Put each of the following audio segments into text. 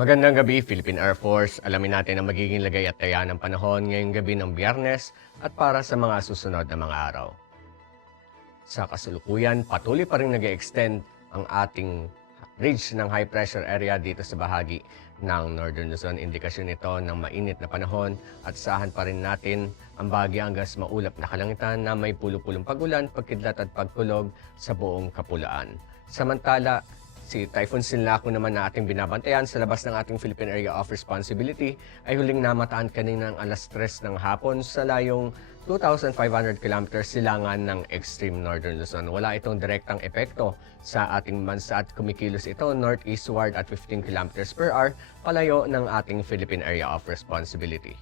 Magandang gabi, Philippine Air Force. Alamin natin ang magiging lagay at taya ng panahon ngayong gabi ng Biyernes at para sa mga susunod na mga araw. Sa kasalukuyan, patuloy pa rin nag-extend ang ating ridge ng high pressure area dito sa bahagi ng Northern Luzon. Indikasyon ito ng mainit na panahon at sahan pa rin natin ang bahagi hanggang sa maulap na kalangitan na may pulo-pulong pagulan, pagkidlat at pagkulog sa buong Kapulaan. Samantala, si Typhoon Sinlaku naman na ating binabantayan sa labas ng ating Philippine Area of Responsibility ay huling namataan kaninang alas 3 ng hapon sa layong 2,500 km silangan ng extreme Northern Luzon. Wala itong direktang epekto sa ating bansa at kumikilos ito northeastward at 15 km per hour palayo ng ating Philippine Area of Responsibility.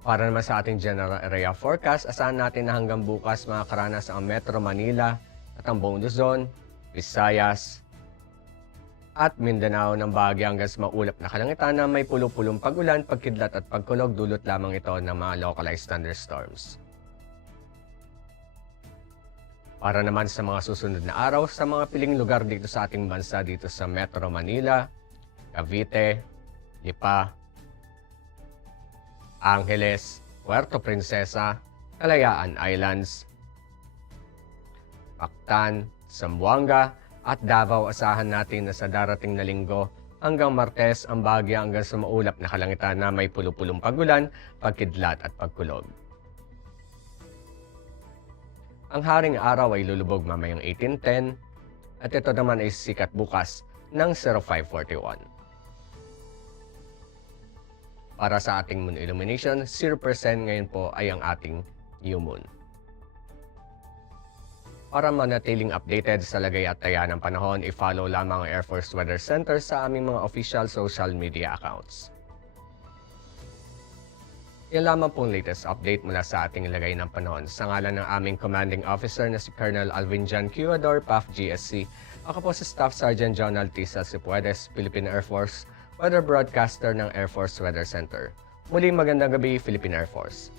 Para naman sa ating general area forecast, asahan natin na hanggang bukas makakaranas ang Metro Manila at ang buong Luzon, Visayas, at Mindanao ng bahagi hanggang sa maulap na kalangitan na may pulo-pulong pagulan, pagkidlat at pagkulog, dulot lamang ito ng mga localized thunderstorms. Para naman sa mga susunod na araw, sa mga piling lugar dito sa ating bansa, dito sa Metro Manila, Cavite, Lipa, Angeles, Puerto Princesa, Kalayaan Islands, Mactan, Zamboanga at Davao, asahan natin na sa darating na linggo hanggang Martes ang bahagya hanggang sa maulap na kalangitan na may pulo-pulong pagulan, pagkidlat at pagkulog. Ang haring araw ay lulubog mamayang 18:10 at ito naman ay sikat bukas ng 0541. Para sa ating moon illumination, 0% ngayon po ay ang ating new moon. Para manatiling updated sa lagay at taya ng panahon, i-follow lamang ang Air Force Weather Center sa aming mga official social media accounts. Yan lamang pong latest update mula sa ating lagay ng panahon. Sa ngalan ng aming commanding officer na si Colonel Alvin John Cuador, PAF GSC, ako po si Staff Sergeant John Altisa Cipuedes, Philippine Air Force, weather broadcaster ng Air Force Weather Center. Muli magandang gabi, Philippine Air Force.